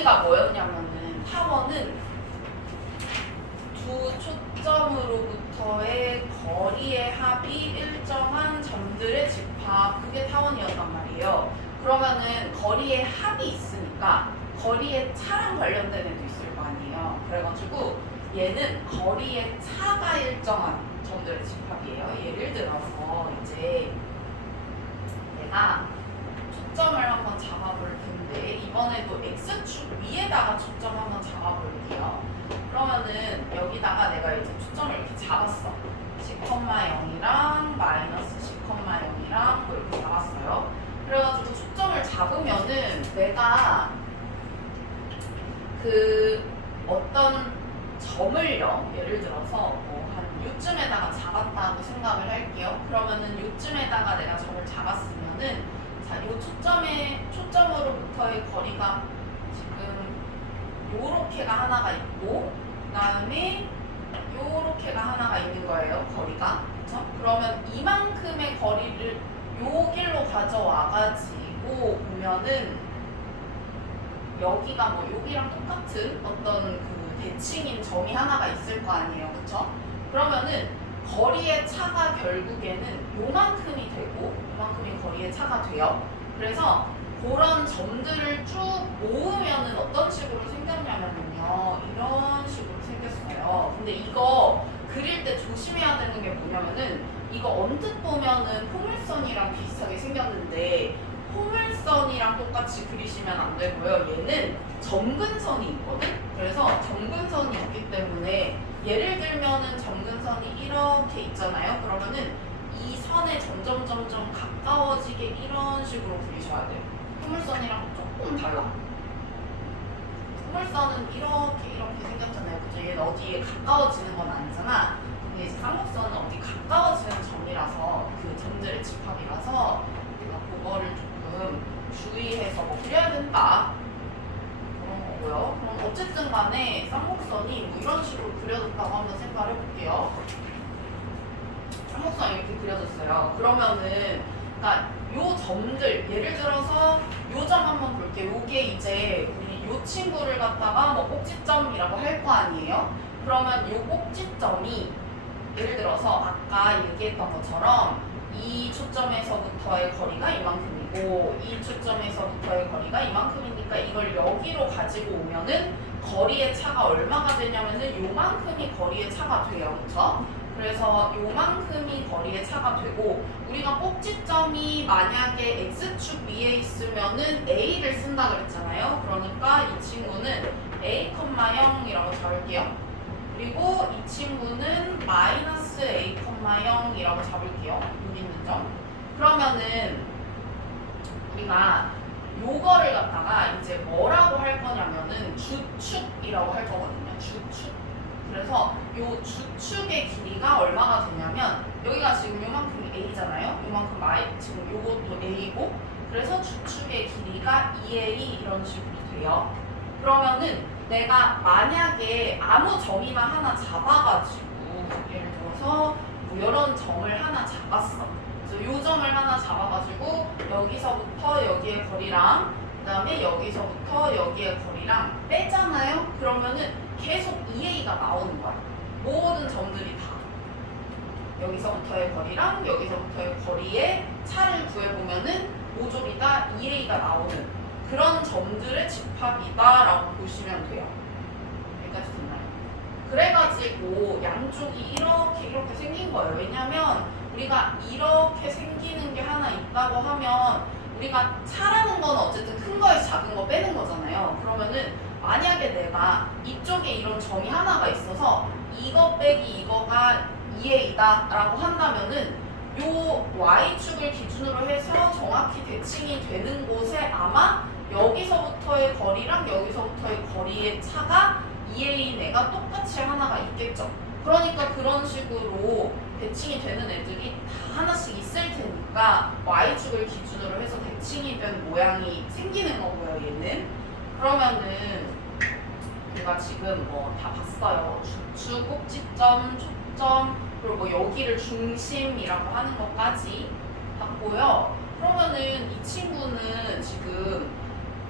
여기가 뭐였냐면은 타원은 두 초점으로부터의 거리의 합이 일정한 점들의 집합, 그게 타원이었단 말이에요. 그러면은 거리의 합이 있으니까 거리의 차랑 관련된 애도 있을 거 아니에요. 그래가지고 얘는 거리의 차가 일정한 점들의 집합이에요. 예를 들어서 이제 내가 초점을 한번 잡아볼 텐데 이번에도 X축 위에다가 초점 한번 잡아볼게요. 그러면은 여기다가 내가 이제 초점을 이렇게 잡았어. 10,0이랑 마이너스 10,0이랑 뭐 이렇게 잡았어요. 그래가지고 초점을 잡으면은 내가 그 어떤 점을요, 예를 들어서 뭐 한 요쯤에다가 잡았다고 생각을 할게요. 그러면은 요쯤에다가 내가 점을 잡았으면은 자, 요 초점으로부터의 거리가 지금 요렇게가 하나가 있고, 그 다음에 요렇게가 하나가 있는 거예요, 거리가. 그쵸? 그러면 이만큼의 거리를 요 길로 가져와가지고 보면은 여기가 뭐 여기랑 똑같은 어떤 그 대칭인 점이 하나가 있을 거 아니에요, 그쵸? 그러면은 거리의 차가 결국에는 요만큼이 되고 요만큼이 거리의 차가 돼요. 그래서 그런 점들을 쭉 모으면은 어떤 식으로 생겼냐면요, 이런 식으로 생겼어요. 근데 이거 그릴 때 조심해야 되는 게 뭐냐면은 이거 언뜻 보면은 포물선이랑 비슷하게 생겼는데 포물선이랑 똑같이 그리시면 안 되고요. 얘는 점근선이 있거든? 그래서 점근선이 있기 때문에 예를 들면은 점근선이 이렇게 있잖아요. 그러면은 이 선에 점점 가까워지게 이런 식으로 그리셔야 돼요. 포물선이랑 조금 달라. 포물선은 이렇게 생겼잖아요. 그죠? 얘는 어디에 가까워지는 건 아니잖아. 근데 이제 쌍곡선은 어디 가까워지는 점이라서 그 점들의 집합이라서 우리가 그거를 조금 주의해서 뭐 그려야 된다. 그런 거고요. 그럼 어쨌든 간에 쌍곡선이 뭐 이런 식으로 그려졌다고 한번 생각을 해볼게요. 쌍곡선이 이렇게 그려졌어요. 그러면은 그러니까 요 점들, 예를 들어서 요 점 한번 볼게요. 요게 이제 우리 요 친구를 갖다가 뭐 꼭지점이라고 할 거 아니에요? 그러면 요 꼭지점이 예를 들어서 아까 얘기했던 것처럼 이 초점에서부터의 거리가 이만큼이고 이 초점에서부터의 거리가 이만큼이니까 이걸 여기로 가지고 오면은 거리의 차가 얼마가 되냐면은 요만큼이 거리의 차가 돼요. 그쵸? 그래서 요만큼이 거리의 차가 되고 우리가 꼭지점이 만약에 X축 위에 있으면은 A를 쓴다 그랬잖아요. 그러니까 이 친구는 A, 0이라고 잡을게요. 그리고 이 친구는 마이너스 A, 0이라고 잡을게요. 여기 있는 점. 그러면은 우리가 요거를 갖다가 이제 뭐라고 할 거냐면은 주축이라고 할 거거든요. 주축. 그래서 요 주축의 길이가 얼마가 되냐면 여기가 지금 요만큼이 A잖아요. 요만큼 지금 요것도 A고 그래서 주축의 길이가 2A 이런 식으로 돼요. 그러면은 내가 만약에 아무 점이나 하나 잡아가지고 예를 들어서 뭐 이런 점을 하나 잡았어. 그래서 요 점을 하나 잡아가지고 여기서부터 여기의 거리랑 그 다음에 여기서부터 여기의 거리랑 빼잖아요. 그러면은 계속 2A가 나오는 거야. 모든 점들이 다. 여기서부터의 거리랑 여기서부터의 거리의 차를 구해보면은 모조리 다 2A가 나오는 그런 점들의 집합이다라고 보시면 돼요. 여기까지 됐나요? 그래가지고 양쪽이 이렇게 생긴 거예요. 왜냐면 우리가 이렇게 생기는 게 하나 있다고 하면 우리가 차라는 건 어쨌든 큰 거에서 작은 거 빼는 거잖아요. 그러면은 만약에 내가 이쪽에 이런 점이 하나가 있어서 이거 빼기 이거가 2A다 라고 한다면은 요 Y축을 기준으로 해서 정확히 대칭이 되는 곳에 아마 여기서부터의 거리랑 여기서부터의 거리의 차가 2A 내가 똑같이 하나가 있겠죠. 그러니까 그런 식으로 대칭이 되는 애들이 다 하나씩 있을 테니까 Y축을 기준으로 해서 대칭이 된 모양이 생기는 거고요, 얘는. 그러면은 우리가 지금 뭐 다 봤어요. 주축, 꼭지점, 초점, 그리고 뭐 여기를 중심이라고 하는 것까지 봤고요. 그러면은 이 친구는 지금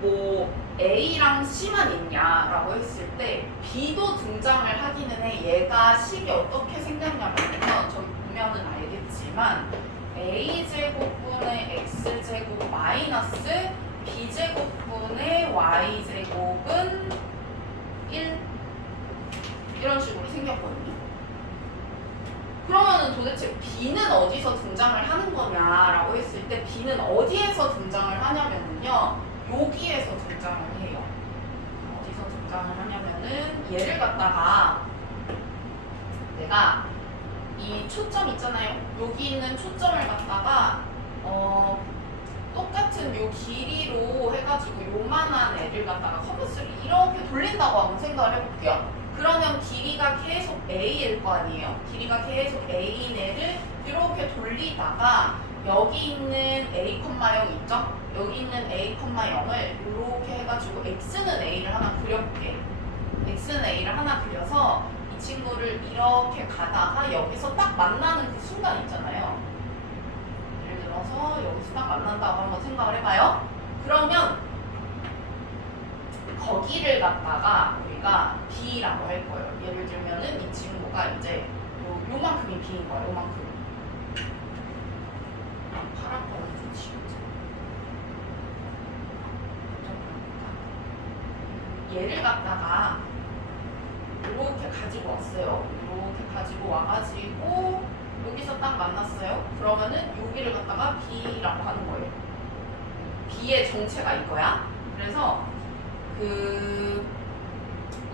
뭐 A랑 C만 있냐라고 했을 때 B도 등장을 하기는 해. 얘가 식이 어떻게 생겼냐면요. 저기 보면은 알겠지만 A제곱분의 X제곱 마이너스 B제곱분의 Y제곱은 1 이런 식으로 생겼거든요. 그러면은 도대체 B는 어디서 등장을 하는 거냐라고 했을 때 B는 어디에서 등장을 하냐면요. 여기에서 등장을 해요. 어디서 등장을 하냐면은 얘를 갖다가 내가 이 초점 있잖아요. 여기 있는 초점을 갖다가 똑같은 요 길이로 해가지고 요만한 애를 갖다가 컴퍼스를 이렇게 돌린다고 한번 생각을 해볼게요. 그러면 길이가 계속 A일 거 아니에요. 길이가 계속 A인 애를 이렇게 돌리다가 여기 있는 A, 0 있죠? 여기 있는 A, 0을 이렇게 해가지고 X는 A를 하나 그려볼게. X는 A를 하나 그려서 이 친구를 이렇게 가다가 여기서 딱 만나는 그 순간 있잖아요. 예를 들어서 여기서 딱 만난다고 한번 생각을 해봐요. 그러면 거기를 갖다가 우리가 B라고 할 거예요. 예를 들면은 이 친구가 이제 요만큼이 B인 거야. 요만큼. 파란 거는 좀 지우자. 얘를 갖다가 이렇게 가지고 왔어요. 이렇게 가지고 와가지고 여기서 딱 만났어요. 그러면은 여기를 갖다가 B라고 하는 거예요. B의 정체가 이거야. 그래서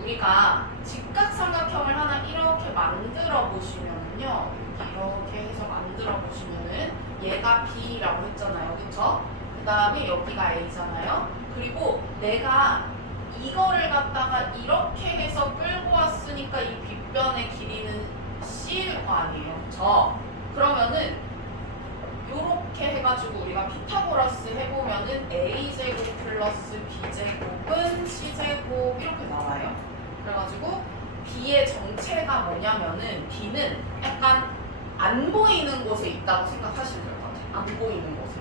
우리가 직각삼각형을 하나 이렇게 만들어 보시면은요. 이렇게 해서 만들어 보시면은 얘가 B라고 했잖아요. 그쵸? 그 다음에 여기가 A잖아요. 그리고 내가 이거를 갖다가 이렇게 해서 끌고 왔으니까 이 빗변의 길이는 C일 거 아니에요. 그쵸? 그러면은 요렇게 해가지고 우리가 피타고라스 해보면은 A제곱 플러스 B제곱은 C제곱 이렇게 나와요. 그래가지고 B의 정체가 뭐냐면은 B는 약간 안 보이는 곳에 있다고 생각하시면 될 것 같아요. 안 보이는 곳에.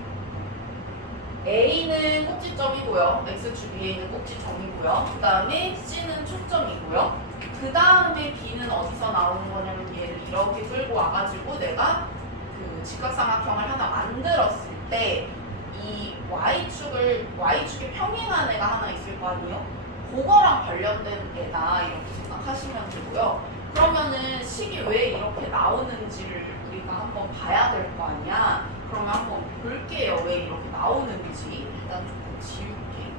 A는 꼭지점이고요. X축 위에 있는 꼭지점이고요. 그 다음에 C는 초점이고요. 그 다음에 B는 어디서 나오는 거냐면 얘를 이렇게 끌고 와가지고 내가 그 직각삼각형을 하나 만들었을 때 이 Y축에 평행한 애가 하나 있을 거 아니에요? 그거랑 관련된 애다 이렇게 생각하시면 되고요. 그러면은 식이 왜 이렇게 나오는지를 우리가 한번 봐야 될 거 아니야? 그러면 한번 볼게요. 왜 이렇게 나오는지. 일단 조금 지울게.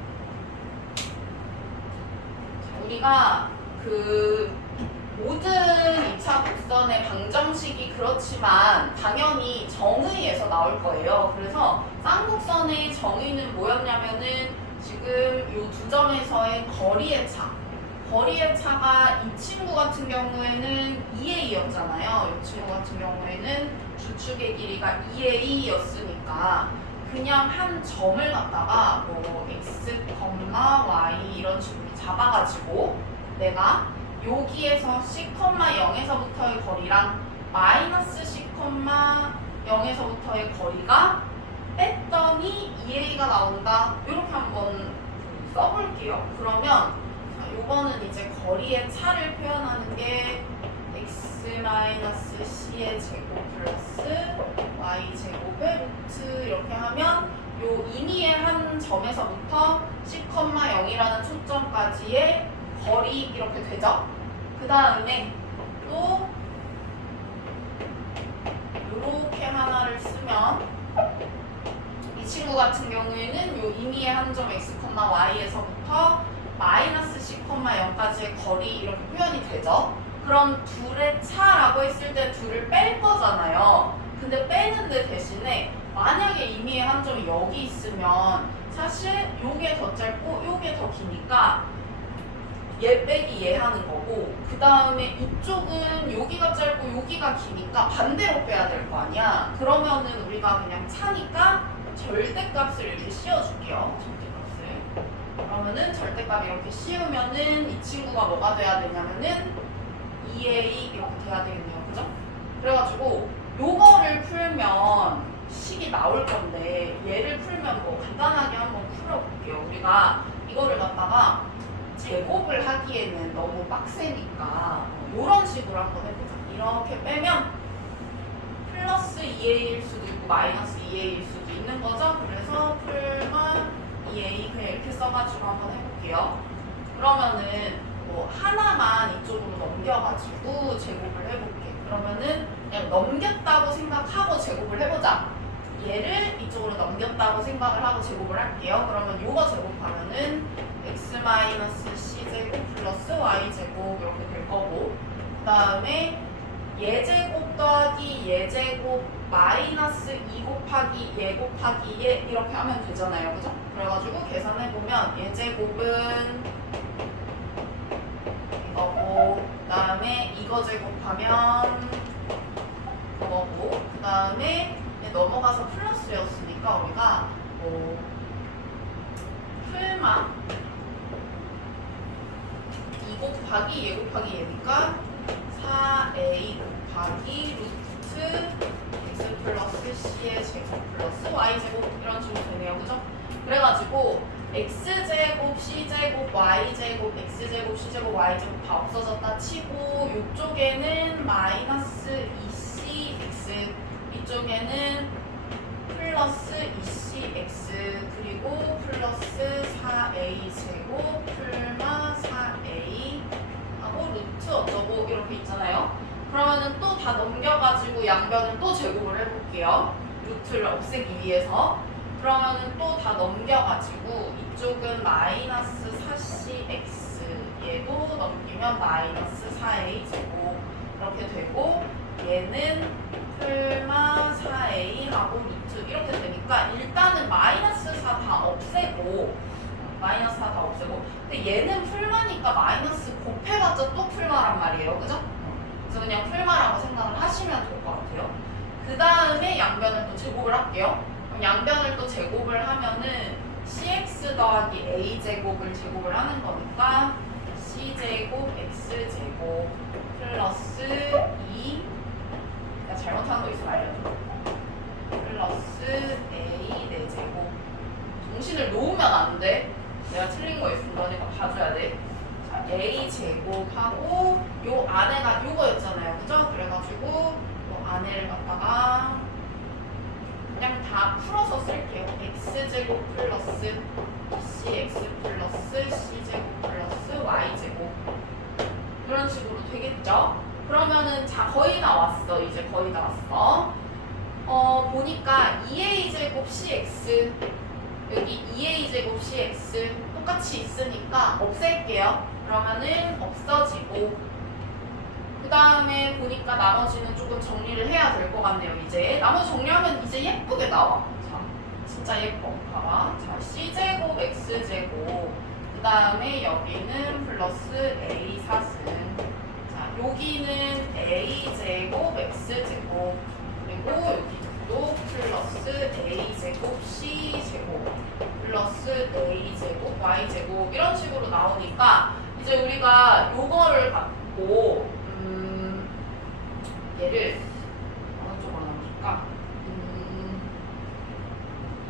자, 우리가 모든 2차 곡선의 방정식이 그렇지만 당연히 정의에서 나올 거예요. 그래서 쌍곡선의 정의는 뭐였냐면은 지금 이 두 점에서의 거리의 차. 거리의 차가 이 친구 같은 경우에는 2a였잖아요. 이 친구 같은 경우에는 주축의 길이가 2a였으니까 그냥 한 점을 갖다가 뭐 x, y 이런 식으로 잡아가지고 내가 여기에서 c, 0에서부터의 거리랑 마이너스 c, 0에서부터의 거리가 뺐더니 2a가 나온다. 이렇게 한번 써볼게요. 그러면 요거는 이제 거리의 차를 표현하는 게 x-c의 제곱 플러스 y제곱의 루트 이렇게 하면 요 임의의 한 점에서부터 c, 0이라는 초점까지의 거리 이렇게 되죠? 그 다음에 또 요렇게 하나를 쓰면 이 친구 같은 경우에는 요 임의의 한 점 x, y에서부터 마이너스 c, 0까지의 거리 이렇게 표현이 되죠? 그럼 둘의 차라고 했을 때 둘을 뺄 거잖아요. 근데 빼는데 대신에 만약에 임의의 한 점이 여기 있으면 사실 요게 더 짧고 요게 더 기니까 얘 빼기 얘 하는 거고 그 다음에 이쪽은 여기가 짧고 여기가 기니까 반대로 빼야 될 거 아니야. 그러면은 우리가 그냥 차니까 절대값을 이렇게 씌워줄게요. 절대값을. 그러면은 절대값 이렇게 씌우면은 이 친구가 뭐가 돼야 되냐면은 2a 이렇게 돼야 되겠네요. 그죠? 그래가지고 요거를 풀면 식 식이 나올 건데 얘를 풀면 뭐 간단하게 한번 풀어볼게요. 우리가 이거를 갖다가 제곱을 하기에는 너무 빡세니까 이런 식으로 한번 해보자. 이렇게 빼면 플러스 2a일 수도 있고 마이너스 2a일 수도 있는 거죠. 그래서 풀만 2a 그냥 이렇게 써가지고 한번 해볼게요. 그러면은 뭐 하나만 이쪽으로 넘겨가지고 제곱을 해볼게. 그러면은 그냥 넘겼다고 생각하고 제곱을 해보자. 얘를 이쪽으로 넘겼다고 생각을 하고 제곱을 할게요. 그러면 요거 제곱하면은 x-c제곱 플러스 y제곱 이렇게 될 거고, 그 다음에 예제곱 더하기 예제곱 마이너스 2 곱하기 예 곱하기 예 이렇게 하면 되잖아요. 그죠? 그래가지고 계산해보면 예제곱은 이거고, 그 다음에 이거 제곱하면 이거고, 그 다음에 넘어가서 플러스였으니까 우리가 풀마 2 곱하기 예 곱하기 예니까 4a 곱하기 루트 x 플러스 c의 제곱 플러스 y제곱 이런 식으로 되네요. 그죠? 그래가지고 x제곱, c제곱, y제곱, x제곱, c제곱, y제곱 다 없어졌다 치고 이쪽에는 마이너스 2cx, 이쪽에는 플러스 2cx 그리고 플러스 4a제곱 풀마 4a 하고 루트 어쩌고 이렇게 있잖아요. 그러면은 또 다 넘겨가지고 양변을 또 제곱을 해볼게요. 루트를 없애기 위해서. 그러면은 또 다 넘겨가지고 이쪽은 마이너스 4cx 얘도 넘기면 마이너스 4a 제곱 이렇게 되고, 얘는 풀마 4a 하고 루트 이렇게 되니까 일단은 마이너스 4 다 없애고, 마이너스 4 다 없애고, 근데 얘는 풀마니까 마이너스 곱해봤자 또 풀마란 말이에요. 그죠? 그래서 그냥 풀마라고 생각을 하시면 될 것 같아요. 그 다음에 양변을 또 제곱을 할게요. 양변을 또 제곱을 하면은 cx 더하기 a제곱을 제곱을 하는 거니까 c제곱 x제곱 플러스 2, 내가 잘못한 거 있으면 알려줘. 플러스 a 4제곱. 정신을 놓으면 안 돼. 내가 틀린 거 있으면 너네가 봐줘야 돼. 자, a 제곱하고 요 안에가 요거였잖아요. 그죠? 그래가지고 요 안에를 갖다가 그냥 다 풀어서 쓸게요. x제곱 플러스 cx 플러스 c제곱 플러스 y제곱 이런 식으로 되겠죠? 그러면은 자 거의 다 왔어. 이제 거의 다 왔어. 보니까 2a제곱 cx 여기 2a제곱 cx 똑같이 있으니까 없앨게요. 그러면은 없어지고, 그 다음에 보니까 나머지는 조금 정리를 해야 될 것 같네요. 이제 나머지 정리하면 이제 예쁘게 나와. 자, 진짜 예뻐. 봐봐. 자, c제곱 x제곱 그 다음에 여기는 플러스 a 사승, 자 여기는 a제곱 x제곱 그리고 여기도 플러스 a제곱 c제곱 플러스 a제곱 y제곱 이런 식으로 나오니까 이제 우리가 요거를 갖고 얘를 어느 쪽으로 나눠줄까?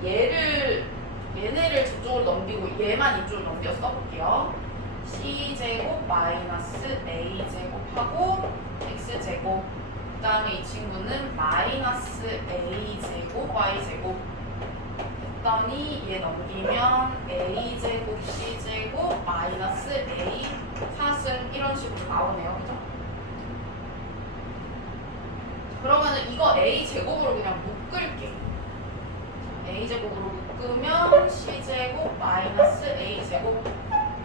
얘네를 저쪽으로 넘기고 얘만 이쪽으로 넘겨 써볼게요. c제곱 마이너스 a제곱하고 x제곱, 그 다음에 이 친구는 마이너스 a제곱 y제곱 했더니 얘 넘기면 a제곱 c제곱 마이너스 a 사승 이런 식으로 나오네요. 그죠? 그러면은 이거 a제곱으로 그냥 묶을게. a제곱으로 묶으면 c제곱 마이너스 a제곱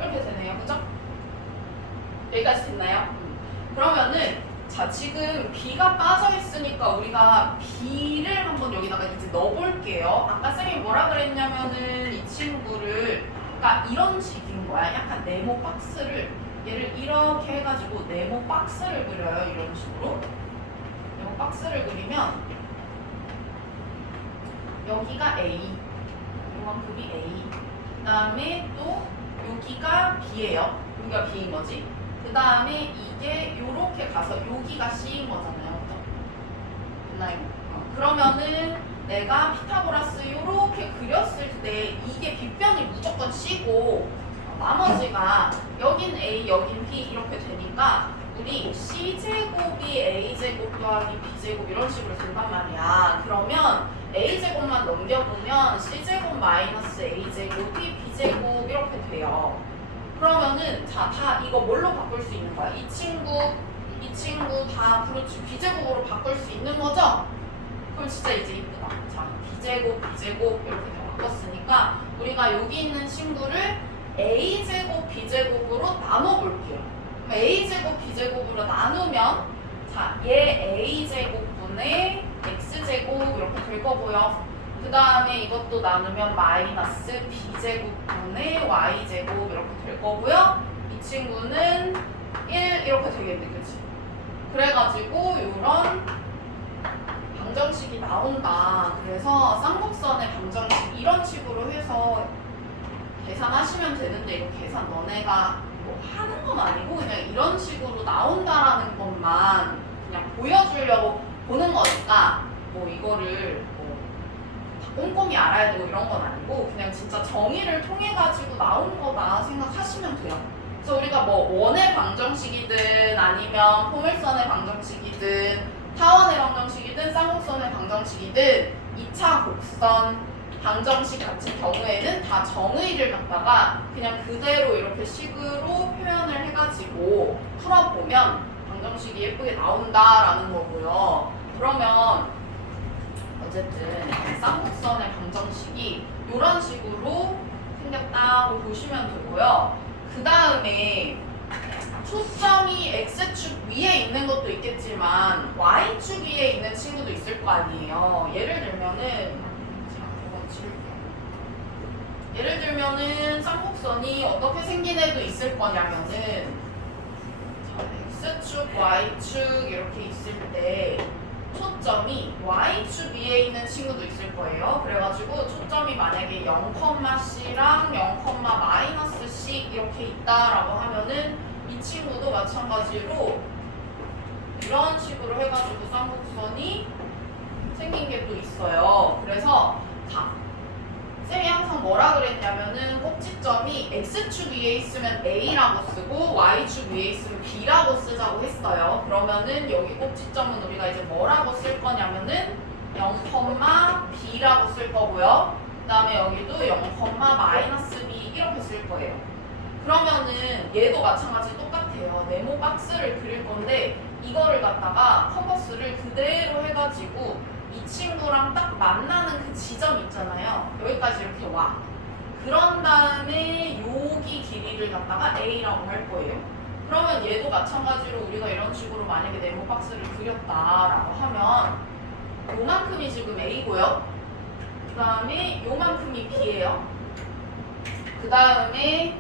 이렇게 되네요. 그죠? 여기까지 됐나요? 그러면은 자 지금 b가 빠져 있으니까 우리가 b를 한번 여기다가 이제 넣어볼게요. 아까 쌤이 뭐라 그랬냐면은 이 친구를 그러니까 이런 식인 거야. 약간 네모 박스를 얘를 이렇게 해가지고 네모 박스를 그려요. 이런 식으로 네모 박스를 그리면 여기가 a, 요만큼이 a, 그 다음에 또 여기가 b예요. 여기가 b인 거지. 그 다음에 이게 요렇게 가서 여기가 c인 거잖아요. 됐나요? 그러면은 내가 피타고라스 이렇게 그렸을 때 이게 빗변이 무조건 C고 나머지가 여긴 A, 여긴 B 이렇게 되니까 우리 C제곱이 A제곱 더하기 B제곱 이런 식으로 된단 말이야. 그러면 A제곱만 넘겨보면 C제곱 마이너스 A제곱이 B제곱 이렇게 돼요. 그러면은 자, 다 이거 뭘로 바꿀 수 있는 거야? 이 친구 다 그렇지 B제곱으로 바꿀 수 있는 거죠? 그럼 진짜 이제 이쁘다. 자, B제곱 이렇게 다 바꿨으니까 우리가 여기 있는 친구를 A제곱 B제곱으로 나눠볼게요. 그럼 A제곱 B제곱으로 나누면 자, 얘 A제곱분의 X제곱 이렇게 될 거고요. 그 다음에 이것도 나누면 마이너스 B제곱분의 Y제곱 이렇게 될 거고요. 이 친구는 1 이렇게 되겠네, 그치? 그래가지고 이런 방정식이 나온다. 그래서 쌍곡선의 방정식 이런 식으로 해서 계산하시면 되는데 이거 계산 너네가 뭐 하는 건 아니고 그냥 이런 식으로 나온다라는 것만 그냥 보여주려고 보는 거니까 뭐 이거를 뭐 꼼꼼히 알아야 되고 이런 건 아니고 그냥 진짜 정의를 통해 가지고 나온 거다 생각하시면 돼요. 그래서 우리가 뭐 원의 방정식이든 아니면 포물선의 방정식이든 타원의 방정식이든 쌍곡선의 방정식이든 2차 곡선 방정식 같은 경우에는 다 정의를 갖다가 그냥 그대로 이렇게 식으로 표현을 해가지고 풀어보면 방정식이 예쁘게 나온다라는 거고요. 그러면 어쨌든 쌍곡선의 방정식이 이런 식으로 생겼다고 보시면 되고요. 그 다음에 초점이 X축 위에 있는 것도 있겠지만 Y축 위에 있는 친구도 있을 거 아니에요. 예를 들면은 쌍곡선이 어떻게 생긴 애도 있을 거냐면은 X축, Y축 이렇게 있을 때 초점이 Y축 위에 있는 친구도 있을 거예요. 그래가지고 초점이 만약에 0,C랑 0,-C 이렇게 있다라고 하면은 이 친구도 마찬가지로 이런 식으로 해가지고 쌍곡선이 생긴 게 또 있어요. 그래서 자, 쌤이 항상 뭐라 그랬냐면은 꼭지점이 X축 위에 있으면 A라고 쓰고 Y축 위에 있으면 B라고 쓰자고 했어요. 그러면은 여기 꼭지점은 우리가 이제 뭐라고 쓸 거냐면은 0,B라고 쓸 거고요. 그 다음에 여기도 0,-B 이렇게 쓸 거예요. 그러면은 얘도 마찬가지 똑같아요. 네모 박스를 그릴 건데 이거를 갖다가 컨버스를 그대로 해가지고 이 친구랑 딱 만나는 그 지점 있잖아요. 여기까지 이렇게 와. 그런 다음에 여기 길이를 갖다가 A라고 할 거예요. 그러면 얘도 마찬가지로 우리가 이런 식으로 만약에 네모 박스를 그렸다라고 하면 요만큼이 지금 A고요. 그 다음에 요만큼이 B예요. 그 다음에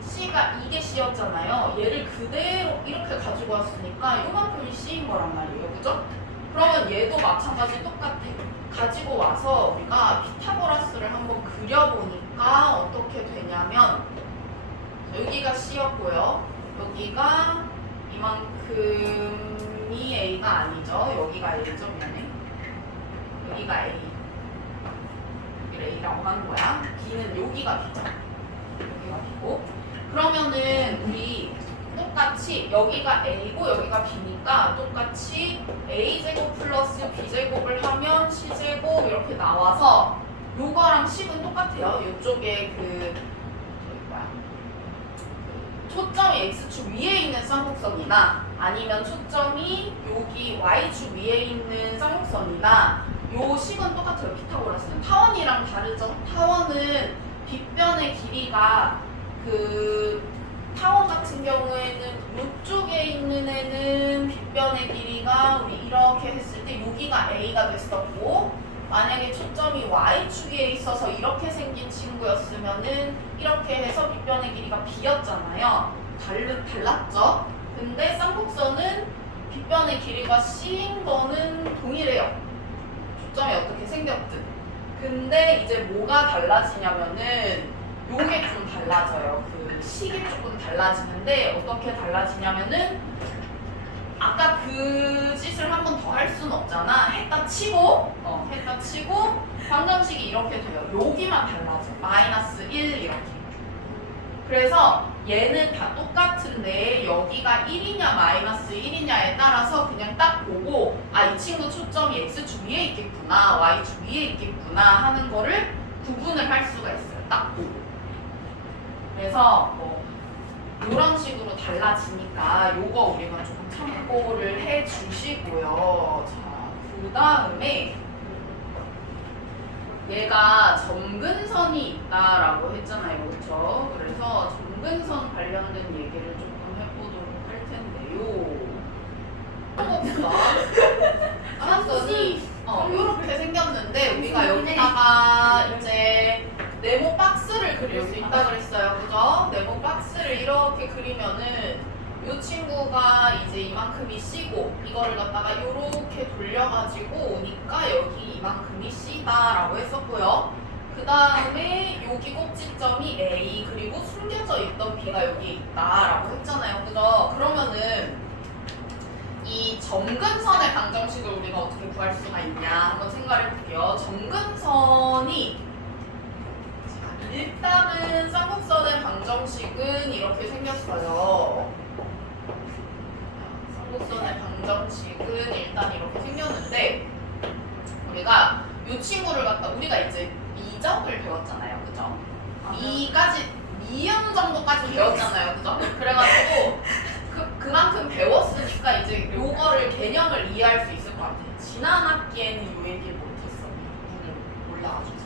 C가 이게 C였잖아요. 얘를 그대로 이렇게 가지고 왔으니까 요만큼이 C인 거란 말이에요. 그죠? 그러면 얘도 마찬가지 똑같아. 가지고 와서 우리가 피타고라스를 한번 그려보니까 어떻게 되냐면 여기가 C였고요. 여기가 이만큼이 A가 아니죠. 여기가 A죠. 미안해. 여기가 A. 여기를 A라고 하는 거야. B는 여기가 B죠. 여기가 B고. 그러면은 우리 똑같이 여기가 A고 여기가 B니까 똑같이 A제곱 플러스 B제곱을 하면 C제곱 이렇게 나와서 요거랑 식은 똑같아요. 요쪽에 초점이 X축 위에 있는 쌍곡선이나 아니면 초점이 여기 Y축 위에 있는 쌍곡선이나 요 식은 똑같아요. 피타고라스는 타원이랑 다르죠. 타원은 빗변의 길이가 타원 같은 경우에는 이쪽에 있는 애는 빗변의 길이가 우리 이렇게 했을 때 여기가 A가 됐었고 만약에 초점이 Y축에 있어서 이렇게 생긴 친구였으면은 이렇게 해서 빗변의 길이가 B였잖아요. 달랐죠? 근데 쌍곡선은 빗변의 길이가 C인 거는 동일해요. 초점이 어떻게 생겼든. 근데 이제 뭐가 달라지냐면은 요게 좀 달라져요. 그 식이 조금 달라지는데 어떻게 달라지냐면은 아까 그 짓을 한 번 더 할 수는 없잖아. 했다 치고 했다 치고 방정식이 이렇게 돼요. 여기만 달라져. -1 이렇게. 그래서 얘는 다 똑같은데 여기가 1이냐 -1이냐에 따라서 그냥 딱 보고 아, 이 친구 초점이 x 주위에 있겠구나, y 주위에 있겠구나 하는 거를 구분을 할 수가 있어요. 딱 보고. 그래서 뭐 이런 식으로 달라지니까 요거 우리가 조금 참고를 해 주시고요. 자, 그 다음에 얘가 점근선이 있다라고 했잖아요. 그렇죠? 그래서 점근선 관련된 얘기를 조금 해보도록 할 텐데요. 점근선이 이렇게 생겼는데 우리가 여기다가 이제 네모 박스를 그릴 수 있다 그랬어요. 그죠? 네모 박스를 이렇게 그리면은 이 친구가 이제 이만큼이 C고 이거를 갖다가 이렇게 돌려가지고 오니까 여기 이만큼이 C다라고 했었고요. 그 다음에 여기 꼭지점이 A 그리고 숨겨져 있던 B가 여기 있다라고 했잖아요. 그죠? 그러면은 이 점근선의 방정식을 우리가 어떻게 구할 수가 있냐 한번 생각해 볼게요. 점근선이 일단은 쌍곡선의 방정식은 이렇게 생겼어요. 쌍곡선의 방정식은 일단 이렇게 생겼는데 우리가 이 친구를 갖다 우리가 이제 미적을 배웠잖아요. 그죠? 미음 정도까지 배웠잖아요. 그죠? 그래가지고 그만큼 배웠으니까 이제 요거를 개념을 이해할 수 있을 것 같아요. 지난 학기에는 요 얘기를 못했어. 몰라가지고.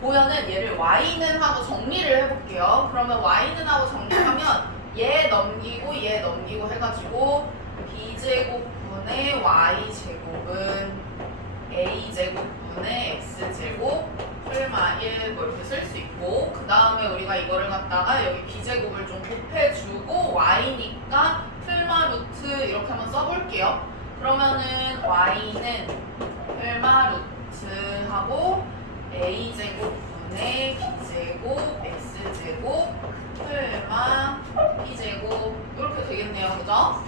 보면은 얘를 y는 하고 정리를 해볼게요. 그러면 y는 하고 정리하면 얘 넘기고 얘 넘기고 해가지고 b제곱분의 y제곱은 a제곱분의 x제곱 풀마 1 뭐 이렇게 쓸 수 있고 그 다음에 우리가 이거를 갖다가 여기 b제곱을 좀 곱해주고 y니까 풀마 루트 이렇게 한번 써볼게요. 그러면은 y는 풀마 루트하고 a제곱분의 b제곱 x제곱 풀마 b제곱 이렇게 되겠네요. 그죠?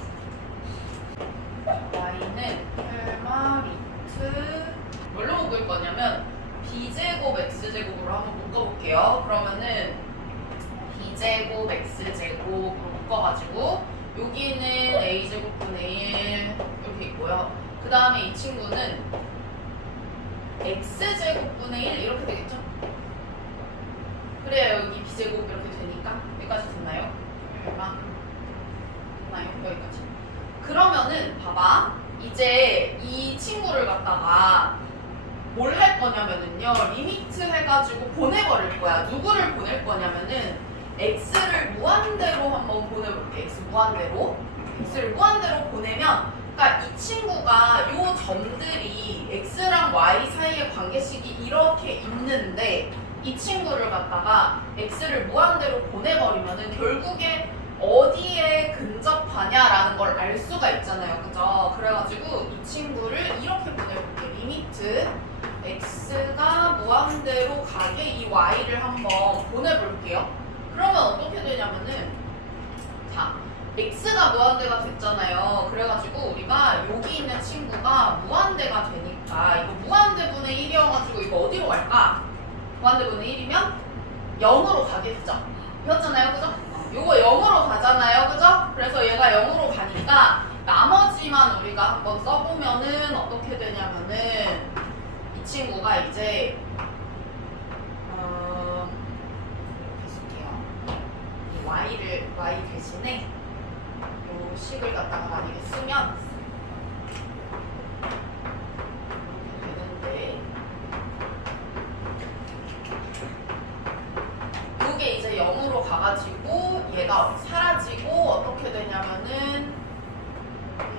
y는 풀마 루트 뭘로 묶을 거냐면 b제곱 x제곱으로 한번 묶어볼게요. 그러면은 b제곱 x제곱으로 묶어가지고 여기는 a제곱분의 1 이렇게 있고요. 그 다음에 이 친구는 x제곱분의 1 이렇게 되겠죠? 그래야 여기 b제곱 이렇게 되니까 여기까지 됐나요? 됐나요? 여기까지. 그러면은 봐봐. 이제 이 친구를 갖다가 뭘 할 거냐면은요. 리미트 해가지고 보내버릴 거야. 누구를 보낼 거냐면은 x를 무한대로 한번 보내볼게. x 무한대로. x를 무한대로 보내면 그러니까 이 친구가 요 점들이 x랑 y 사이의 관계식이 이렇게 있는데 이 친구를 갖다가 x를 무한대로 보내버리면은 결국에 어디에 근접하냐라는 걸 알 수가 있잖아요. 그죠? 그래가지고 이 친구를 이렇게 보내볼게. 리미트 x가 무한대로 가게 이 y를 한번 보내볼게요. 그러면 어떻게 되냐면은 자 x가 무한대가 됐잖아요. 그래가지고 우리가 여기 있는 친구가 무한대가 되니까 이거 무한대분의 1이어가지고 이거 어디로 갈까? 무한대분의 1이면 0으로 가겠죠. 배웠잖아요. 그죠? 요거 0으로 가잖아요. 그죠? 그래서 얘가 0으로 가니까 나머지만 우리가 한번 써보면은 어떻게 되냐면은 이 친구가 이제 이렇게 쓸게요. y 대신에 요 식을 갖다가 만약에 쓰면 이렇게 되는데 요게 이제 0으로 가가지고 얘가 사라지고 어떻게 되냐면은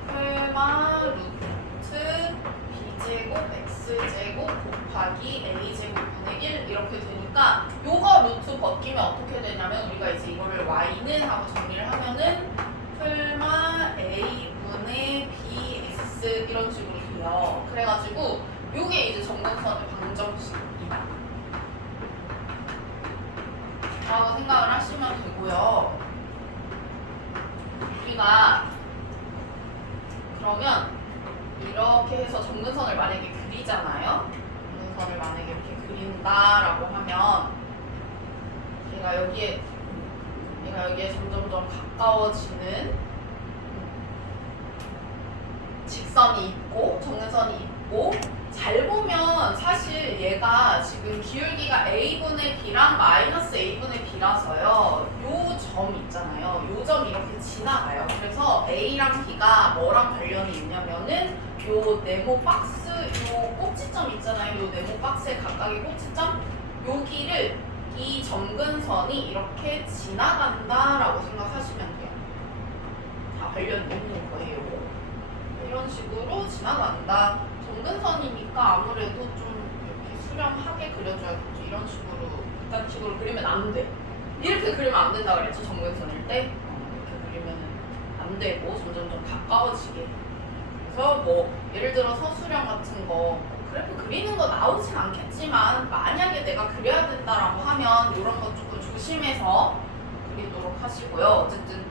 풀마 루트 b제곱 x제곱 곱하기 a제곱분의 1 이렇게 되니까 요거 루트 벗기면 어떻게 되냐면 우리가 이제 이거를 y는 하고 정리를 하면은 풀마 a분의 bx 이런 식으로 돼요. 그래가지고 요게 이제 점근선의 방정식이다 라고 생각을 하시면 되고요. 우리가 그러면 이렇게 해서 점근선을 만약에 그리잖아요. 점근선을 만약에 이렇게 그린다라고 하면 얘가 여기에 점점점 가까워지는 직선이 있고 점근선이 있고, 잘 보면 사실 얘가 지금 기울기가 a분의 b랑 마이너스 a분의 b라서요. 요 점 있잖아요. 요 점 이렇게 지나가요. 그래서 a랑 b가 뭐랑 관련이 있냐면은 요 네모 박스 요 꼭지점 있잖아요. 요 네모 박스의 각각의 꼭지점 여기를 이 점근선이 이렇게 지나간다라고 생각하시면 돼요. 다 관련이 있는 거예요. 이런 식으로 지나간다. 점근선이니까 아무래도 좀 이렇게 수렴하게 그려줘야겠죠. 이런 식으로 그리면 안 돼. 이렇게 그리면 안 된다 그랬죠. 점근선일 때 이렇게 그리면 안 되고 점점점 가까워지게. 그래서 뭐 예를 들어서 수렴 같은 거 그래프 그리는 거 나오진 않겠지만 만약에 내가 그려야 된다라고 하면 이런 거 조금 조심해서 그리도록 하시고요. 어쨌든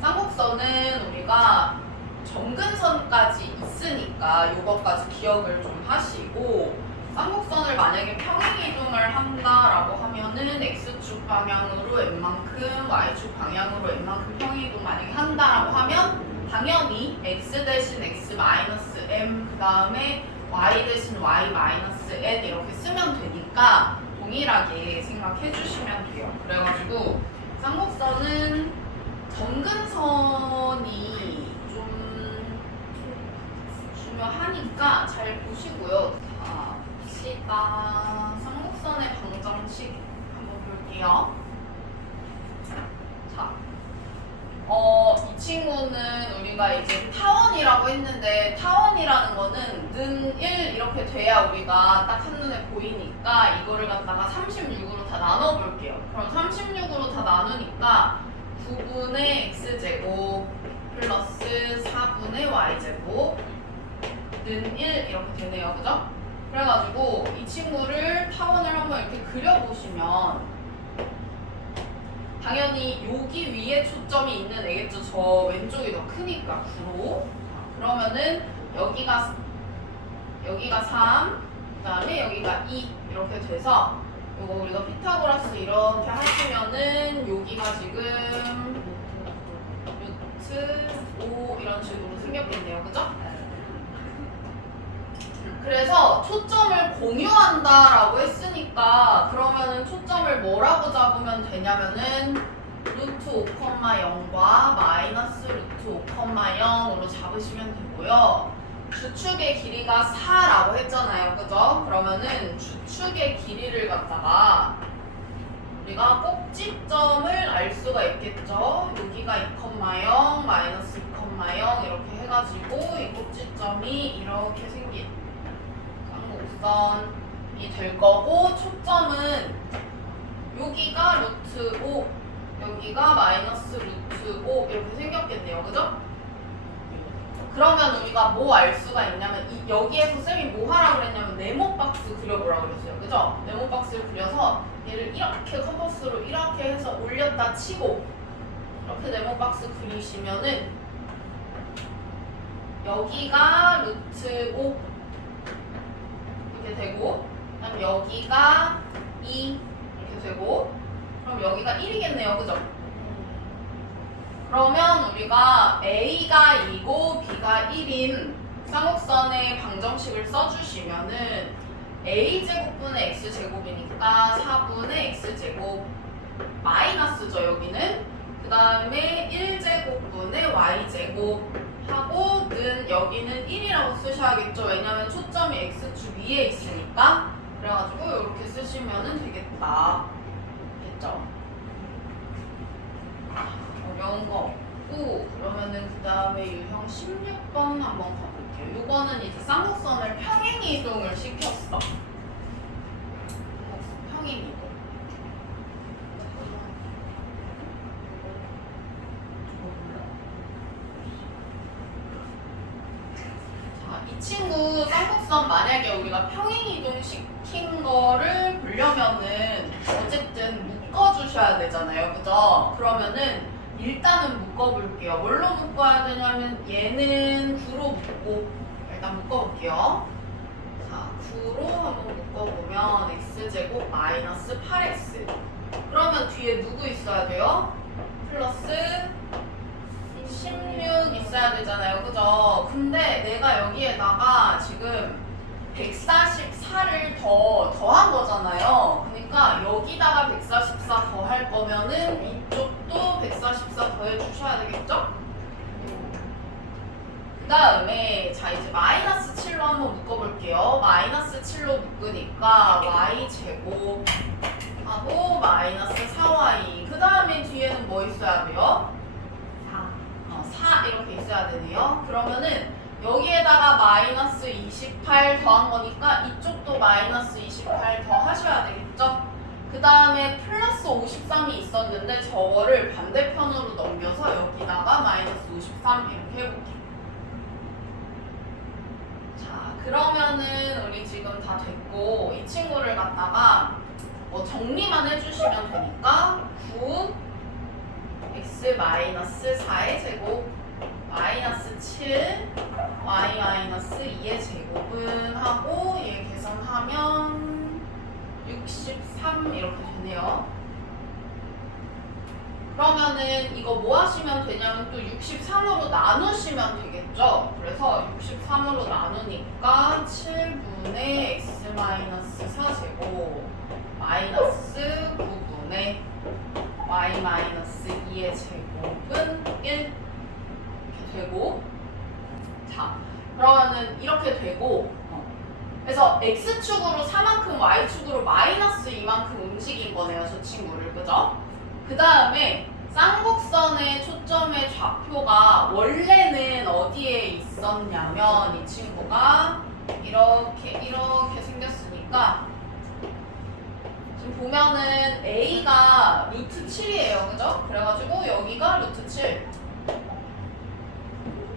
쌍곡선은 우리가 점근선까지 있으니까 요것까지 기억을 좀 하시고, 쌍곡선을 만약에 평행이동을 한다라고 하면은 x축 방향으로 n만큼 y축 방향으로 n만큼 평행이동 만약에 한다라고 하면 당연히 x 대신 x 마이너스 m 그 다음에 y 대신 y 마이너스 n 이렇게 쓰면 되니까 동일하게 생각해 주시면 돼요. 그래가지고 쌍곡선은 점근선이 중요하니까 잘 보시고요. 자, 봅시다. 쌍곡선의 방정식 한번 볼게요. 자, 이 친구는 우리가 이제 타원이라고 했는데 타원이라는 거는 는 1 이렇게 돼야 우리가 딱 한눈에 보이니까 이거를 갖다가 36으로 다 나눠볼게요. 그럼 36으로 다 나누니까 9분의 x제곱 플러스 4분의 y제곱 는 1 이렇게 되네요. 그죠? 그래가지고 이 친구를 타원을 한번 이렇게 그려보시면 당연히 여기 위에 초점이 있는 애겠죠. 저 왼쪽이 더 크니까 9로. 그러면은 여기가 3, 그 다음에 여기가 2 이렇게 돼서 요거 우리가 피타고라스 이렇게 하시면은 여기가 지금 루트 5 이런 식으로 생겼겠네요. 그죠? 그래서 초점을 공유한다라고 했으니까 그러면은 초점을 뭐라고 잡으면 되냐면은 루트 5,0과 마이너스 루트 5,0으로 잡으시면 되고요. 주축의 길이가 4라고 했잖아요. 그죠? 그러면은 주축의 길이를 갖다가 우리가 꼭지점을 알 수가 있겠죠. 여기가 2,0 마이너스 2,0 이렇게 해가지고 이 꼭지점이 이렇게 생긴 쌍곡선이 될 거고, 초점은 여기가 루트 5 여기가 마이너스 루트 5 이렇게 생겼겠네요. 그죠? 그러면 우리가 뭐 알 수가 있냐면 여기에서 쌤이 뭐 하라 그랬냐면 네모박스 그려보라 그랬어요. 그죠? 네모박스를 그려서 얘를 이렇게 컴퍼스로 이렇게 해서 올렸다 치고 이렇게 네모박스 그리시면은 여기가 루트 5 이렇게 되고, 그다음 여기가 2 이렇게 되고, 그럼 여기가 1이겠네요. 그죠? 그러면 우리가 A가 2고 B가 1인 쌍곡선의 방정식을 써주시면은 A제곱분의 X제곱이니까 4분의 X제곱 마이너스죠. 여기는 그 다음에 1제곱분의 Y제곱 하고 는 여기는 1이라고 쓰셔야겠죠. 왜냐면 초점이 X축 위에 있으니까. 그래가지고 이렇게 쓰시면 되겠다. 됐죠? 어려운 거 없고, 그러면은 그 다음에 유형 16번 한번 가볼게요. 이거는 이제 쌍곡선을 평행이동을 시켰어. 평행이동. 이 친구 쌍곡선 만약에 우리가 평행이동 시킨 거를 보려면은 어쨌든 묶어주셔야 되잖아요. 그죠? 그러면은 일단은 묶어볼게요. 뭘로 묶어야 되냐면 얘는 9로 묶고 일단 묶어볼게요. 자, 9로 한번 묶어보면 x제곱 마이너스 8x. 그러면 뒤에 누구 있어야 돼요? 플러스 16 있어야 되잖아요. 그죠? 근데 내가 여기에다가 지금 144를 더한 거잖아요. 그러니까 여기다가 144 더할 거면은 이쪽도 144 더해 주셔야 되겠죠? 그 다음에 자 이제 마이너스 7로 한번 묶어볼게요. 마이너스 7로 묶으니까 y제곱 하고 마이너스 4y. 그 다음에 뒤에는 뭐 있어야 돼요? 4 이렇게 있어야 되네요. 그러면은 여기에다가 마이너스 28 더한 거니까 이쪽도 마이너스 28 더 하셔야 되겠죠? 그 다음에 플러스 53이 있었는데 저거를 반대편으로 넘겨서 여기다가 마이너스 53 이렇게 해볼게요. 자, 그러면은 우리 지금 다 됐고 이 친구를 갖다가 뭐 정리만 해주시면 되니까 9 x 마이너스 4의 제곱 마이너스 7 y 마이너스 2의 제곱은 하고 얘 계산하면 63 이렇게 되네요. 그러면은 이거 뭐 하시면 되냐면 또 63으로 나누시면 되겠죠. 그래서 63으로 나누니까 7분의 x 마이너스 4제곱 마이너스 9분의 y 마이너스 2의 제곱은 1 이렇게 되고, 자 그러면은 이렇게 되고 그래서 x축으로 4만큼 y축으로 마이너스 2만큼 움직인 거네요. 저 친구를. 그죠? 그 다음에 쌍곡선의 초점의 좌표가 원래는 어디에 있었냐면 이 친구가 이렇게 생겼으니까 지금 보면은 A가 루트 7이에요. 그죠? 그래가지고 여기가 루트 7.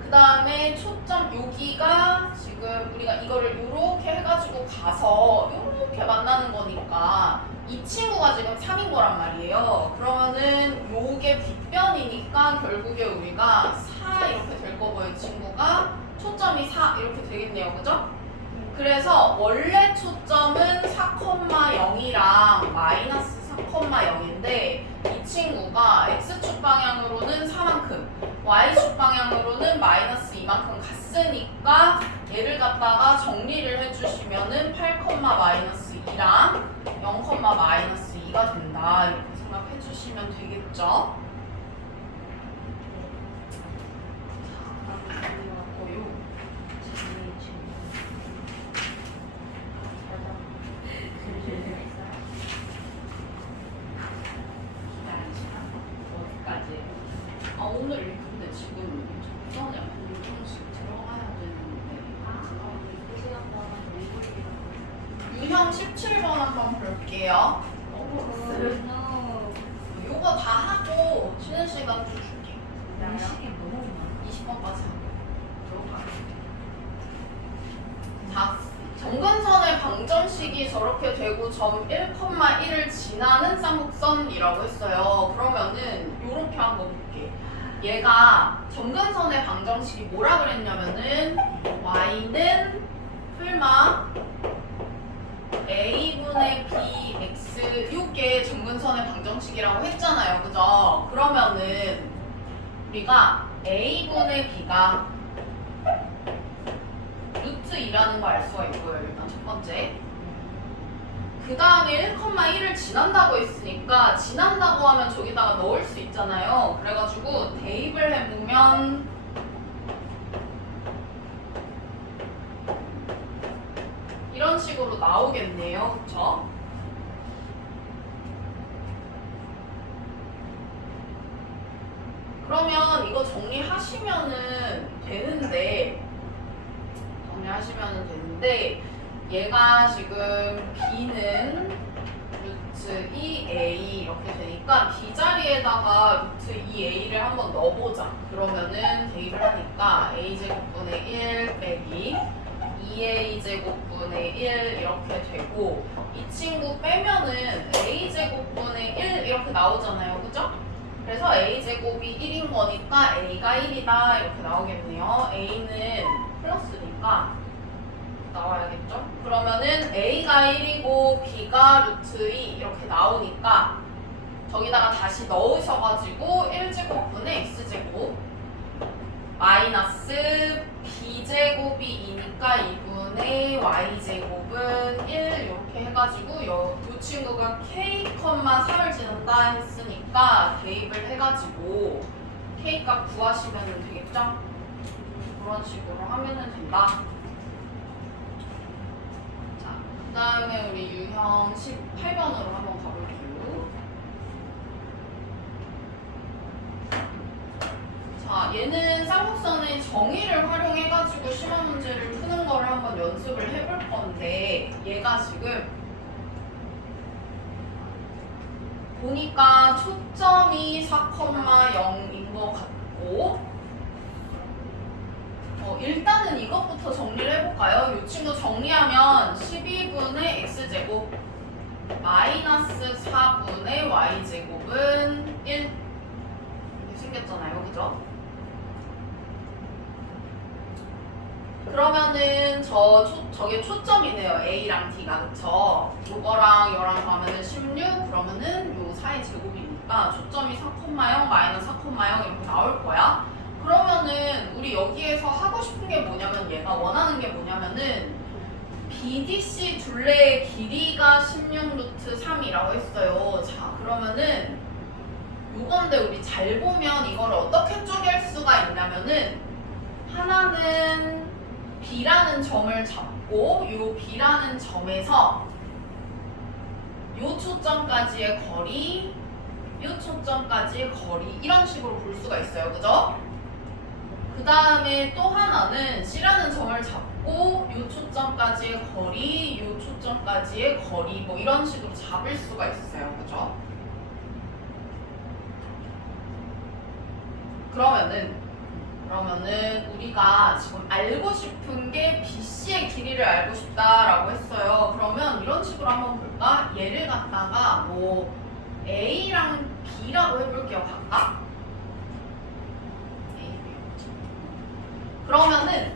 그 다음에 초점 여기가 지금 우리가 이거를 이렇게 해가지고 가서 이렇게 만나는 거니까 이 친구가 지금 3인 거란 말이에요. 그러면은 요게 빗변이니까 결국에 우리가 4 이렇게 될 거고 이 친구가 초점이 4 이렇게 되겠네요. 그죠? 그래서 원래 초점은 4,0이랑 마이너스 4,0인데 이 친구가 x축 방향으로는 4만큼 y축 방향으로는 마이너스 2만큼 갔으니까 얘를 갖다가 정리를 해주시면은 8, 마이너스 2랑 0, 마이너스 2가 된다. 이렇게 생각해 주시면 되겠죠? 오늘 근데 지금 적성에 한 조금씩 들어가야 되는데 유형 17번 한번 볼게요. 요거 다 하고 쉬는 시간 좀 줄게요. 20번까지 하고 자, 정근선의 방정식이 저렇게 되고 점 1,1을 지나는 쌍곡선이라고 했어요. 그러면은 요렇게 한번 볼게요. 얘가 점근선의 방정식이 뭐라 그랬냐면은 y는 풀마 a분의 bx 이게 점근선의 방정식이라고 했잖아요. 그죠? 그러면은 우리가 a분의 b가 루트 2라는 거 알 수가 있고요. 일단 첫 번째. 그 다음에 1,1을 지난다고 했으니까 지난다고 하면 저기다가 넣을 수 있잖아요. 그래가지고 대입을 해보면 이런 식으로 나오겠네요. 그쵸? 그러면 이거 정리하시면은 되는데 얘가 지금 b는 루트 2a 이렇게 되니까 b 자리에다가 루트 2a를 한번 넣어보자. 그러면은 대입을 하니까 a제곱분의 1 빼기 2a제곱분의 1 이렇게 되고 이 친구 빼면은 a제곱분의 1 이렇게 나오잖아요. 그죠? 그래서 a제곱이 1인 거니까 a가 1이다 이렇게 나오겠네요. a는 플러스니까 나와야겠죠? 그러면은 a가 1이고 b가 루트 2 이렇게 나오니까 저기다가 다시 넣으셔가지고 1제곱분의 x제곱 마이너스 b제곱이 2니까 2분의 y제곱은 1 이렇게 해가지고 요 친구가 k, 3을 지른다 했으니까 대입을 해가지고 k 값 구하시면 되겠죠? 그런 식으로 하면 된다. 자, 그 다음에 우리 유형 18번으로 한번 가볼게요. 자, 얘는 쌍곡선의 정의를 활용해가지고 심화 문제를 푸는 거를 한번 연습을 해볼 건데 얘가 지금 보니까 초점이 4,0인 것 같고 일단은 이것부터 정리를 해볼까요? 이 친구 정리하면 12분의 x제곱 마이너스 4분의 y제곱은 1 이렇게 생겼잖아요. 그죠? 그러면은 저게 초점이네요. A랑 D가. 그쵸? 요거랑 요랑 더하면은 16 그러면은 요 사이 제곱이니까 초점이 4,0 마이너스 4,0 이렇게 나올 거야. 그러면은 우리 여기에서 하고 싶은 게 뭐냐면 얘가 원하는 게 뭐냐면은 BDC 둘레의 길이가 16 루트 3이라고 했어요. 자, 그러면은 요건데 우리 잘 보면 이걸 어떻게 쪼갤 수가 있냐면은 하나는 B라는 점을 잡고 요 B라는 점에서 요 초점까지의 거리, 요 초점까지의 거리 이런 식으로 볼 수가 있어요. 그죠? 그 다음에 또 하나는 C라는 점을 잡고 요 초점까지의 거리, 요 초점까지의 거리 뭐 이런 식으로 잡을 수가 있어요. 그죠? 그러면은 우리가 지금 알고 싶은 게 BC의 길이를 알고 싶다라고 했어요. 그러면 이런 식으로 한번 볼까? 얘를 갖다가 뭐 A랑 B라고 해볼게요. 각각. 그러면은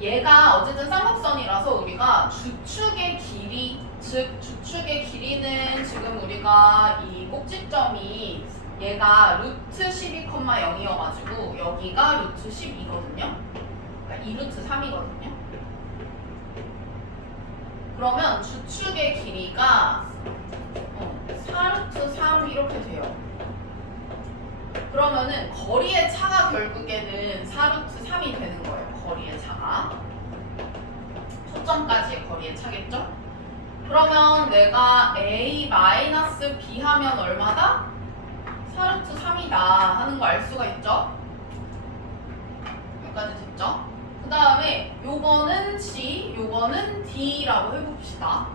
얘가 어쨌든 쌍곡선이라서 우리가 주축의 길이, 즉 주축의 길이는 지금 우리가 이 꼭지점이 얘가 루트 12,0이어가지고 여기가 루트 12거든요. 그러니까 2루트 3이거든요. 그러면 주축의 길이가 4루트 3 이렇게 돼요. 그러면은 거리의 차가 결국에는 4루트 3이 되는 거예요. 거리의 차가. 초점까지의 거리의 차겠죠? 그러면 내가 A-B 하면 얼마다? 4루트 3이다 하는 거 알 수가 있죠? 여기까지 됐죠? 그 다음에 요거는 G, 요거는 D라고 해봅시다.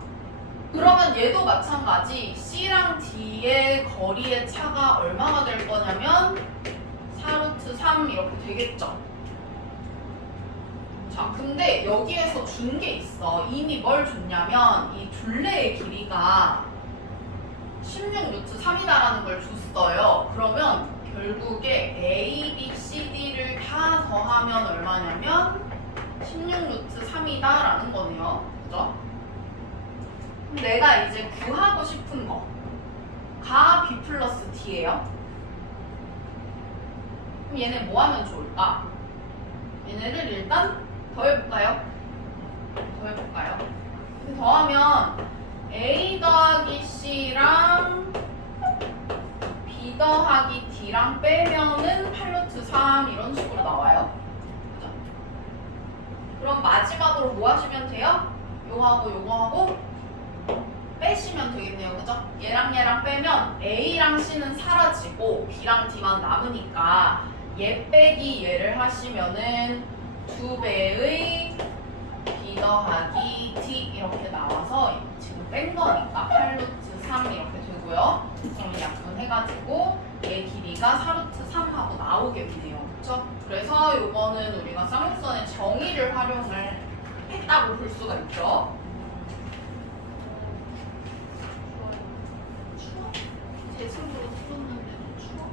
그러면 얘도 마찬가지 C랑 D의 거리의 차가 얼마가 될 거냐면 4루트 3 이렇게 되겠죠? 자, 근데 여기에서 준 게 있어. 이미 뭘 줬냐면 이 둘레의 길이가 16 루트 3이다라는 걸 줬어요. 그러면 결국에 A, B, C, D를 다 더하면 얼마냐면 16 루트 3이다라는 거네요. 그죠? 그럼 내가 이제 구하고 싶은 거가 B 플러스 D예요. 그럼 얘네 뭐 하면 좋을까? 얘네를 일단 더해볼까요? 근데 더하면 A 더하기 C랑 B 더하기 D랑 빼면은 8루트 3 이런 식으로 나와요. 그죠? 그럼 마지막으로 뭐 하시면 돼요? 요거하고 요거하고 빼시면 되겠네요. 그죠? 얘랑 빼면 A랑 C는 사라지고 B랑 D만 남으니까 얘 빼기 얘를 하시면은 2배의 B 더하기 D 이렇게 나와서 지금 뺀 거니까 8루트 3 이렇게 되고요. 그럼 약분해가지고 얘 길이가 4루트 3하고 나오겠네요. 그쵸? 그래서 요거는 우리가 쌍곡선의 정의를 활용을 했다고 볼 수가 있죠. 추워? 제 친구로 풀었는데도 추워?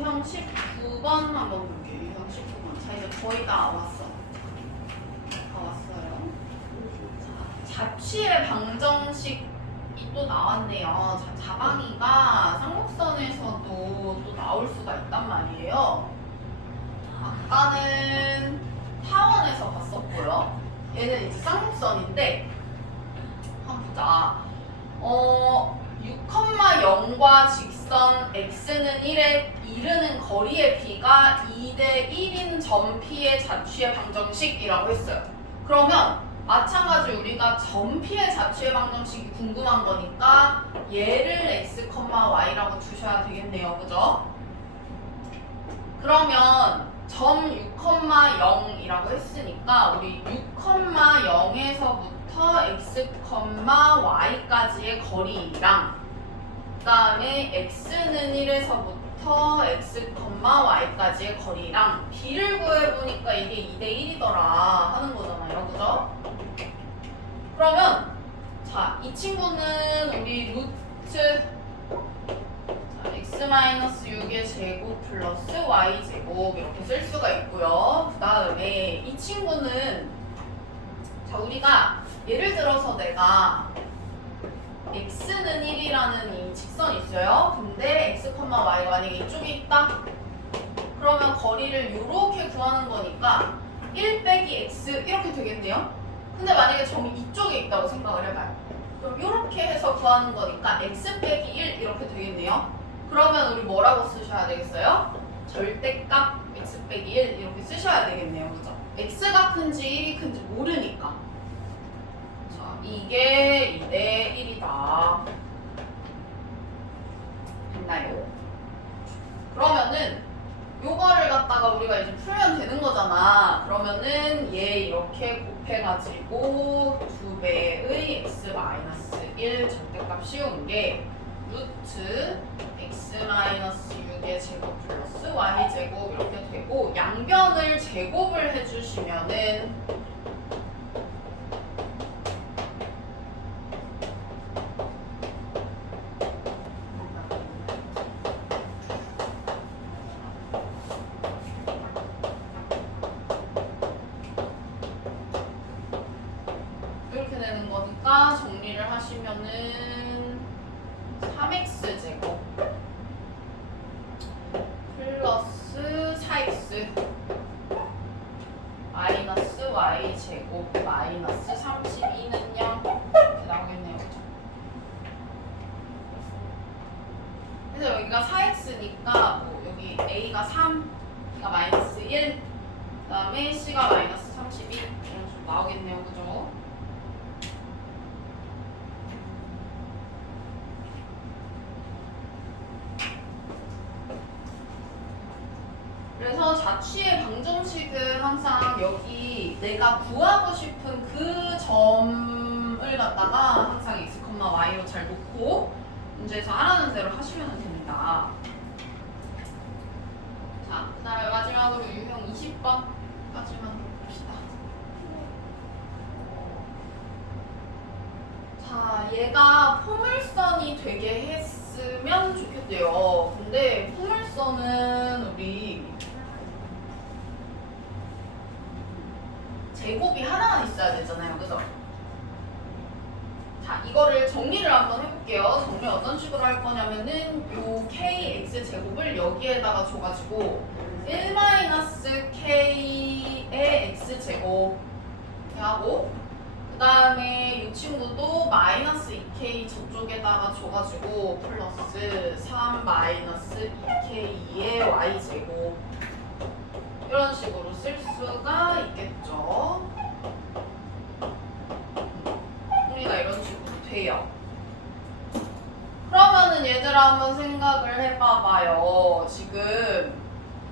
유형 19번 한번 볼게요. 유형 19번. 자, 이제 거의 다 왔어. 다 왔어요. 자, 잡취의 방정식이 또 나왔네요. 자, 자방이가 쌍곡선에서도 또 나올 수가 있단 말이에요. 아까는 타원에서 봤었고요. 얘는 이제 쌍곡선인데 한번 보자. 6,0과 직선 x는 1에 이르는 거리의 b가 2대 1인 점 p의 자취의 방정식이라고 했어요. 그러면 마찬가지 우리가 점 p의 자취의 방정식이 궁금한 거니까 얘를 x, y라고 두셔야 되겠네요. 그죠? 그러면 점 6,0이라고 했으니까 우리 6,0에서부터 x, y까지의 거리랑 그 다음에 x는 1에서부터 x, y까지의 거리랑 b를 구해보니까 이게 2대 1이더라 하는 거잖아요. 그죠? 그러면 자, 이 친구는 우리 루트 x-6의 제곱 플러스 y제곱 이렇게 쓸 수가 있고요. 그 다음에 이 친구는 자, 우리가 예를 들어서 내가 x는 1이라는 이 직선이 있어요. 근데 x, y가 만약에 이쪽에 있다. 그러면 거리를 이렇게 구하는 거니까 1 빼기 x 이렇게 되겠네요. 근데 만약에 점이 이쪽에 있다고 생각을 해봐요. 그럼 이렇게 해서 구하는 거니까 x 빼기 1 이렇게 되겠네요. 그러면 우리 뭐라고 쓰셔야 되겠어요? 절대값 x 빼기 1 이렇게 쓰셔야 되겠네요. 그죠? x가 큰지 1이 큰지 모르니까. 자, 이게 2대 1이다. 됐나요? 그러면은 요거를 갖다가 우리가 이제 풀면 되는 거잖아. 그러면은 얘 이렇게 곱해가지고 2배의 x-1 절대값 씌우는 게 루트 x-6의 제곱 플러스 y제곱 이렇게 되고 양변을 제곱을 해주시면은 이렇게 되는 거니까 정리를 하시면은 3x제곱 플러스 4x 마이너스 y제곱 마이너스 32는요 이렇게 나오겠네요. 그죠? 그래서 여기가 4x니까 뭐 여기 a가 3, b가 마이너스 1, 그 다음에 c가 마이너스 32 이런 식으로 나오겠네요. 그죠? 그래서 자취의 방정식은 항상 여기 내가 구하고 싶은 그 점을 갖다가 항상 x, y로 잘 놓고 문제에서 하라는 대로 하시면 됩니다. 자, 그 다음에 마지막으로 유형 20번까지만 봅시다. 자, 얘가 포물선이 되게 했으면 좋겠대요. 근데 포물선은 우리 제곱이 하나만 있어야 되잖아요. 그죠? 자, 이거를 정리를 한번 해볼게요. 정리 어떤 식으로 할 거냐면은 요 kx제곱을 여기에다가 줘가지고 1-k의 x제곱 이렇게 하고 그 다음에 이 친구도 마이너스 2k 저쪽에다가 줘가지고 플러스 3 마이너스 2k의 y제곱 이런 식으로 쓸 수가 있겠죠. 우리가 이런 식으로 돼요. 그러면은 얘들아 한번 생각을 해봐봐요. 지금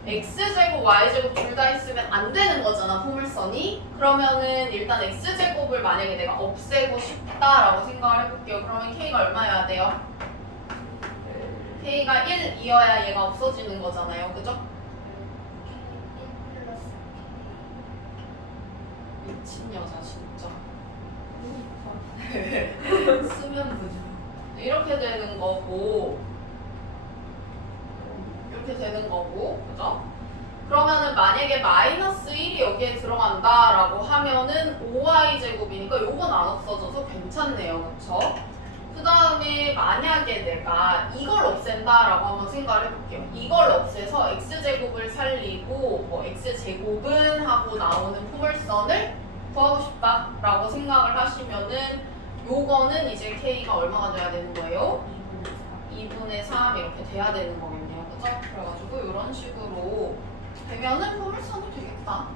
x제곱, y제곱 둘 다 있으면 안 되는 거잖아, 포물선이. 그러면은 일단 x제곱을 만약에 내가 없애고 싶다라고 생각을 해볼게요. 그러면 k가 얼마여야 돼요? k가 1이어야 얘가 없어지는 거잖아요. 그죠? 미친 여자 진짜. 쓰면 되죠. 이렇게 되는 거고 이렇게 이렇게 되는 거고, 그죠? 그러면은 만약에 마이너스 1이 여기에 들어간다라고 하면은 5y 제곱이니까 요건 안 없어져서 괜찮네요, 그쵸? 그 다음에 만약에 내가 이걸 없앤다라고 한번 생각을 해볼게요. 이걸 없애서 x제곱을 살리고 뭐 x제곱은 하고 나오는 포물선을 구하고 싶다라고 생각을 하시면은 요거는 이제 k가 얼마가 돼야 되는 거예요? 2분의 3 이렇게 돼야 되는 거겠네요. 그죠? 그래가지고 이런 식으로 되면은 포물선이 되겠다.